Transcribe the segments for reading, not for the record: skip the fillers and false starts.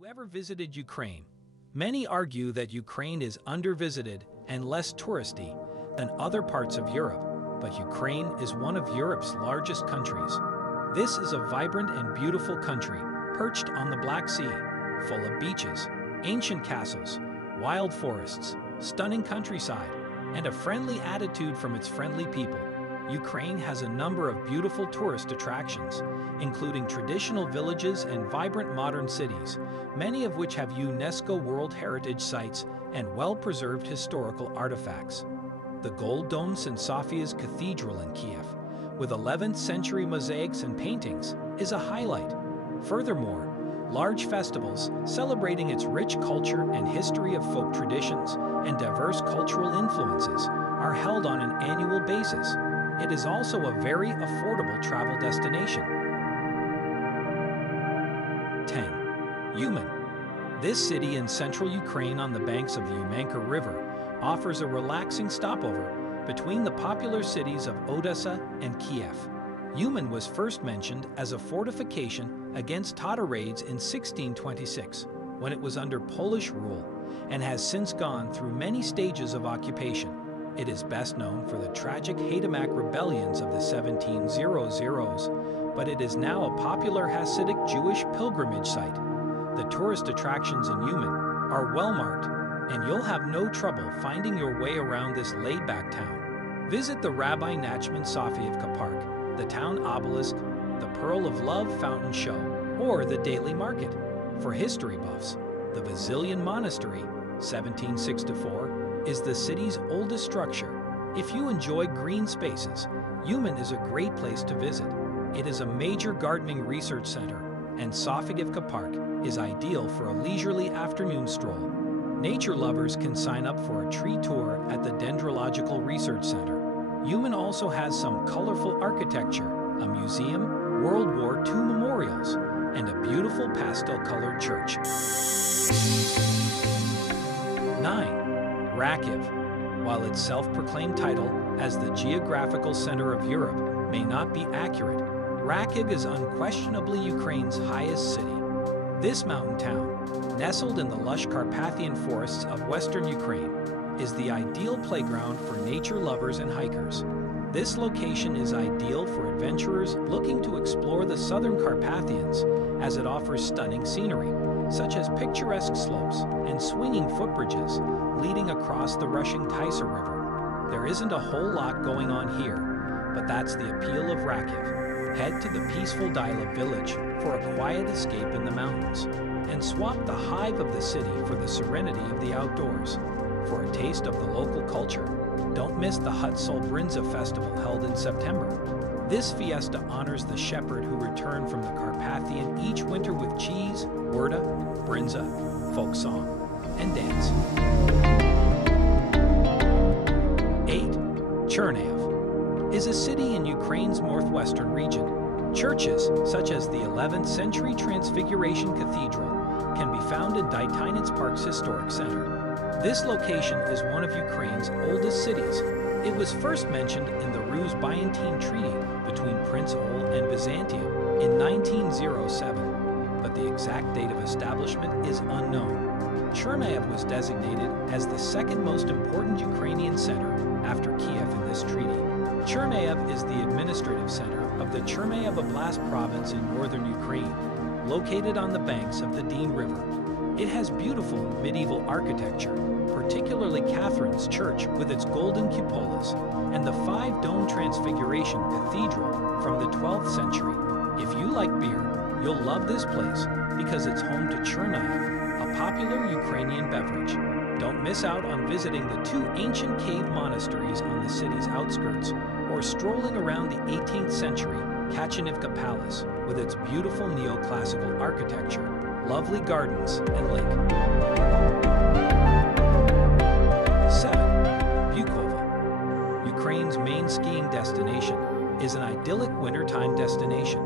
you ever visited Ukraine? Many argue that Ukraine is under-visited and less touristy than other parts of Europe, but Ukraine is one of Europe's largest countries. This is a vibrant and beautiful country, perched on the Black Sea, full of beaches, ancient castles, wild forests, stunning countryside, and a friendly attitude from its friendly people. Ukraine has a number of beautiful tourist attractions, including traditional villages and vibrant modern cities, many of which have UNESCO World Heritage Sites and well-preserved historical artifacts. The Gold Dome St. Sophia's Cathedral in Kiev, with 11th century mosaics and paintings, is a highlight. Furthermore, large festivals celebrating its rich culture and history of folk traditions and diverse cultural influences are held on an annual basis. It is also a very affordable travel destination. 10. Uman. This city in central Ukraine on the banks of the Uman River offers a relaxing stopover between the popular cities of Odessa and Kiev. Uman was first mentioned as a fortification against Tatar raids in 1626, when it was under Polish rule, and has since gone through many stages of occupation. It is best known for the tragic Haydamak rebellions of the 1700s, but it is now a popular Hasidic Jewish pilgrimage site. The tourist attractions in Uman are well marked, and you'll have no trouble finding your way around this laid-back town. Visit the Rabbi Nachman Sofievka Park, the town obelisk, the Pearl of Love fountain show, or the daily market. For history buffs, the Vasilian Monastery, 1764, is the city's oldest structure. If you enjoy green spaces, Uman is a great place to visit. It is a major gardening research center, and Sofievka Park is ideal for a leisurely afternoon stroll. Nature lovers can sign up for a tree tour at the Dendrological Research Center. Uman also has some colorful architecture, a museum, World War II memorials, and a beautiful pastel-colored church. 9. Rakhiv. While its self-proclaimed title as the geographical center of Europe may not be accurate, Rakhiv is unquestionably Ukraine's highest city. This mountain town, nestled in the lush Carpathian forests of western Ukraine, is the ideal playground for nature lovers and hikers. This location is ideal for adventurers looking to explore the southern Carpathians, as it offers stunning scenery, such as picturesque slopes and swinging footbridges leading across the rushing Tisa River. There isn't a whole lot going on here, but that's the appeal of Rakhiv. Head to the peaceful Dila village for a quiet escape in the mountains, and swap the hive of the city for the serenity of the outdoors. For a taste of the local culture, don't miss the Hutsol Brinza festival held in September. This fiesta honors the shepherd who returned from the Carpathian each winter with cheese, wurda, brinza, folk song, and dance. 8. Chernihiv is a city in Ukraine's northwestern region. Churches, such as the 11th century Transfiguration Cathedral, can be found in Kamianets Park's historic center. This location is one of Ukraine's oldest cities. It was first mentioned in the Ruse-Byzantine Treaty between Prince Ol and Byzantium in 1907, but the exact date of establishment is unknown. Chernihiv was designated as the second most important Ukrainian center after Kiev in this treaty. Chernihiv is the administrative center of the Chernihiv Oblast province in northern Ukraine, located on the banks of the Dyn River. It has beautiful medieval architecture, particularly Catherine's Church with its golden cupolas, and the five-dome Transfiguration Cathedral from the 12th century. If you like beer, you'll love this place because it's home to Chernihiv, a popular Ukrainian beverage. Don't miss out on visiting the two ancient cave monasteries on the city's outskirts, or strolling around the 18th century Chernivtsi Palace with its beautiful neoclassical architecture, lovely gardens, and lake. 7. Bukovel. Ukraine's main skiing destination is an idyllic wintertime destination.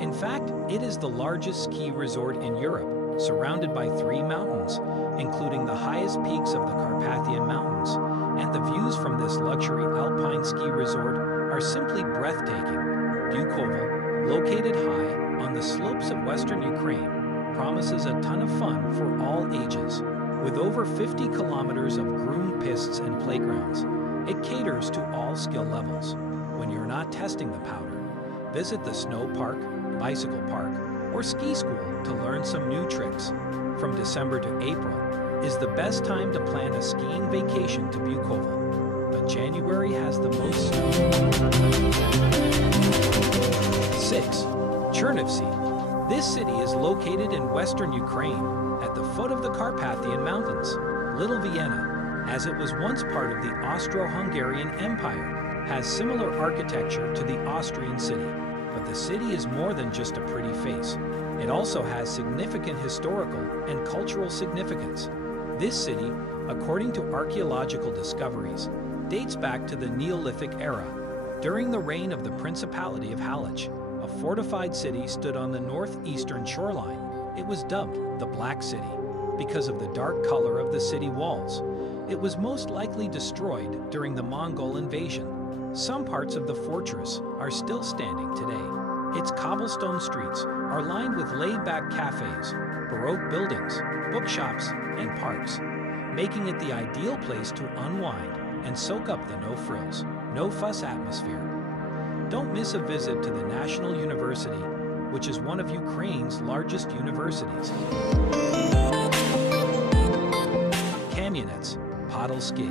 In fact, it is the largest ski resort in Europe, surrounded by 3 mountains, including the highest peaks of the Carpathian Mountains, and the views from this luxury alpine ski resort are simply breathtaking. Bukovel, located high on the slopes of western Ukraine, promises a ton of fun for all ages. With over 50 kilometers of groomed pistes and playgrounds, it caters to all skill levels. When you're not testing the powder, visit the snow park, bicycle park, or ski school to learn some new tricks. From December to April is the best time to plan a skiing vacation to Bukovel, but January has the most snow. 6. Chernivtsi. This city is located in western Ukraine, at the foot of the Carpathian Mountains. Little Vienna, as it was once part of the Austro-Hungarian Empire, has similar architecture to the Austrian city. But the city is more than just a pretty face. It also has significant historical and cultural significance. This city, according to archaeological discoveries, dates back to the Neolithic era. During the reign of the Principality of Halych, a fortified city stood on the northeastern shoreline. It was dubbed the Black City because of the dark color of the city walls. It was most likely destroyed during the Mongol invasion. Some parts of the fortress are still standing today. Its cobblestone streets are lined with laid-back cafes, Baroque buildings, bookshops, and parks, making it the ideal place to unwind and soak up the no-frills, no-fuss atmosphere. Don't miss a visit to the National University, which is one of Ukraine's largest universities. Kamianets, Podolsky.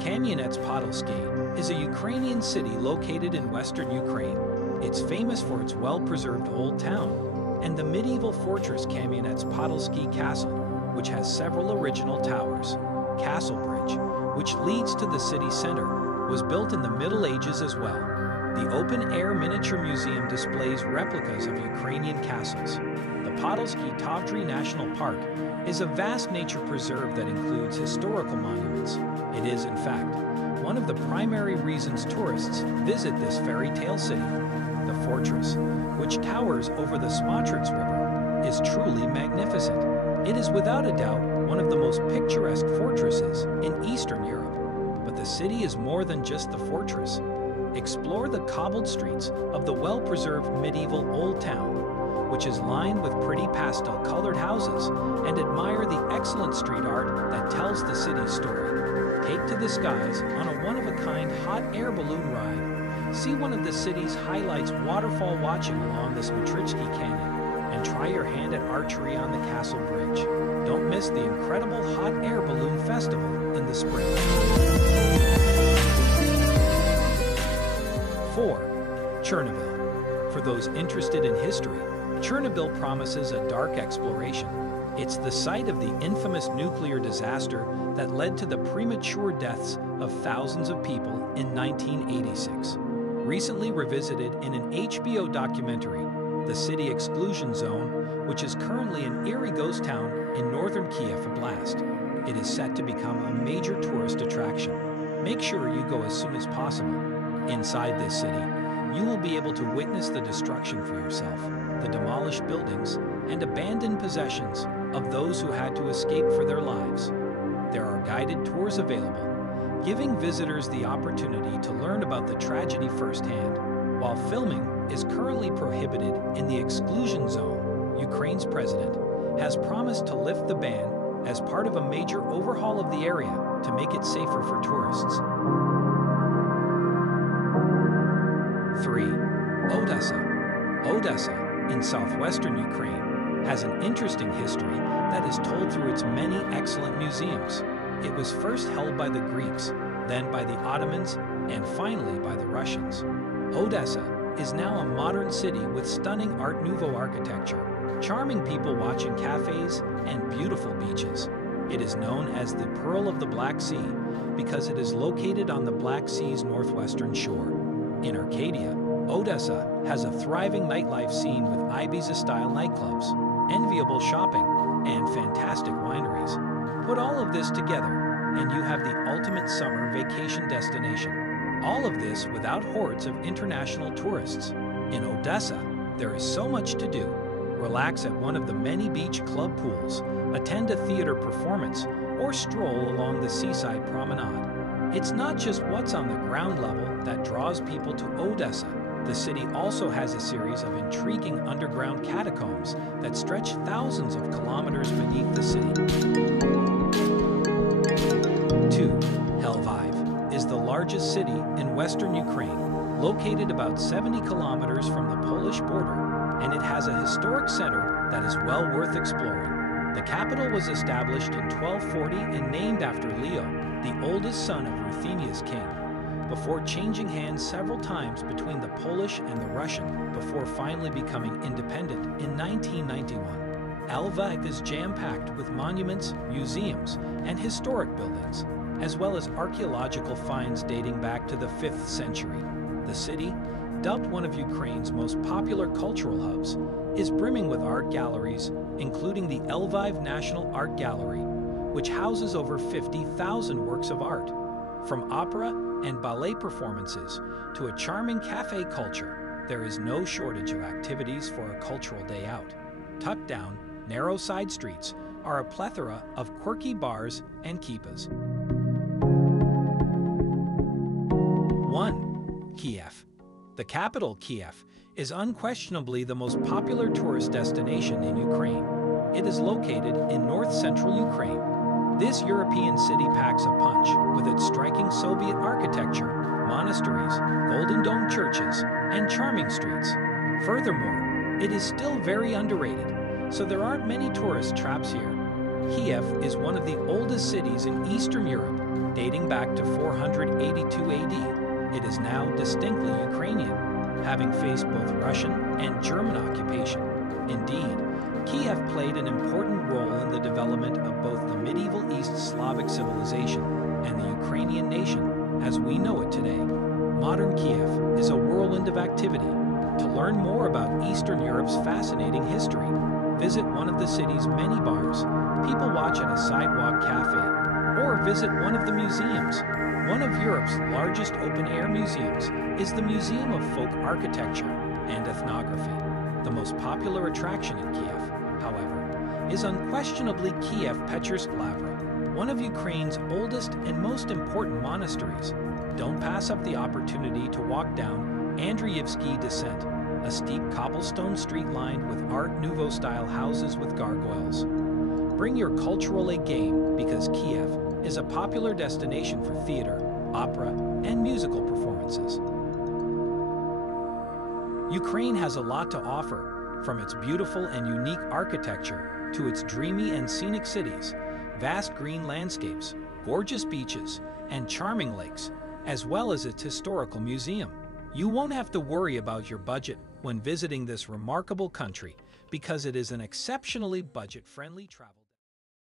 Kamianets Podolsky is a Ukrainian city located in western Ukraine. It's famous for its well-preserved old town and the medieval fortress Kamianets Podolsky Castle, which has several original towers. Castle Bridge, which leads to the city center, was built in the Middle Ages as well. The open-air miniature museum displays replicas of Ukrainian castles. The Podolsky Tavdry National Park is a vast nature preserve that includes historical monuments. It is, in fact, one of the primary reasons tourists visit this fairy tale city. The fortress, which towers over the Smotrets River, is truly magnificent. It is without a doubt one of the most picturesque fortresses in Eastern Europe. But the city is more than just the fortress. Explore the cobbled streets of the well-preserved medieval Old Town, which is lined with pretty pastel-colored houses, and admire the excellent street art that tells the city's story. Take to the skies on a one-of-a-kind hot air balloon ride. See one of the city's highlights waterfall watching along the Smotritsky Canyon, and try your hand at archery on the Castle Bridge. Don't miss the incredible hot air balloon festival in the spring. 4. Chernobyl. For those interested in history, Chernobyl promises a dark exploration. It's the site of the infamous nuclear disaster that led to the premature deaths of thousands of people in 1986. Recently revisited in an HBO documentary, the city exclusion zone, which is currently an eerie ghost town in northern Kiev Oblast. It is set to become a major tourist attraction. Make sure you go as soon as possible. Inside this city, you will be able to witness the destruction for yourself, the demolished buildings, and abandoned possessions of those who had to escape for their lives. There are guided tours available, giving visitors the opportunity to learn about the tragedy firsthand. While filming is currently prohibited in the exclusion zone, Ukraine's president has promised to lift the ban as part of a major overhaul of the area to make it safer for tourists. 3. Odessa. Odessa, in southwestern Ukraine, has an interesting history that is told through its many excellent museums. It was first held by the Greeks, then by the Ottomans, and finally by the Russians. Odessa is now a modern city with stunning Art Nouveau architecture, charming people watching cafes, and beautiful beaches. It is known as the Pearl of the Black Sea because it is located on the Black Sea's northwestern shore. In Arcadia, Odessa has a thriving nightlife scene with Ibiza-style nightclubs, enviable shopping, and fantastic wineries. Put all of this together, and you have the ultimate summer vacation destination. All of this without hordes of international tourists. In Odessa, there is so much to do. Relax at one of the many beach club pools, attend a theater performance, or stroll along the seaside promenade. It's not just what's on the ground level that draws people to Odessa. The city also has a series of intriguing underground catacombs that stretch thousands of kilometers beneath the city. 2. Lviv is the largest city in western Ukraine, located about 70 kilometers from the Polish border, and it has a historic center that is well worth exploring. The capital was established in 1240 and named after Leo, the oldest son of Ruthenia's king, before changing hands several times between the Polish and the Russian before finally becoming independent in 1991. Lviv is jam-packed with monuments, museums, and historic buildings, as well as archaeological finds dating back to the 5th century. The city, dubbed one of Ukraine's most popular cultural hubs, is brimming with art galleries, including the Lviv National Art Gallery, which houses over 50,000 works of art. From opera and ballet performances to a charming cafe culture, there is no shortage of activities for a cultural day out. Tucked down, narrow side streets are a plethora of quirky bars and kippas. 1. Kiev. The capital, Kiev, is unquestionably the most popular tourist destination in Ukraine. It is located in north-central Ukraine. This European city packs a punch with its striking Soviet architecture, monasteries, Golden Dome churches, and charming streets. Furthermore, it is still very underrated, so there aren't many tourist traps here. Kiev is one of the oldest cities in Eastern Europe, dating back to 482 AD. It is now distinctly Ukrainian, having faced both Russian and German occupation. Indeed, Kiev played an important role in the development of both the medieval East Slavic civilization and the Ukrainian nation as we know it today. Modern Kiev is a whirlwind of activity. To learn more about Eastern Europe's fascinating history, visit one of the city's many bars, people watch at a sidewalk cafe, or visit one of the museums. One of Europe's largest open-air museums is the Museum of Folk Architecture and Ethnography. The most popular attraction in Kiev, however, is unquestionably Kiev Pechersk Lavra, one of Ukraine's oldest and most important monasteries. Don't pass up the opportunity to walk down Andreyevsky Descent, a steep cobblestone street lined with Art Nouveau-style houses with gargoyles. Bring your cultural A game because Kiev is a popular destination for theater, opera, and musical performances. Ukraine has a lot to offer, from its beautiful and unique architecture to its dreamy and scenic cities, vast green landscapes, gorgeous beaches, and charming lakes, as well as its historical museum. You won't have to worry about your budget when visiting this remarkable country because it is an exceptionally budget-friendly travel.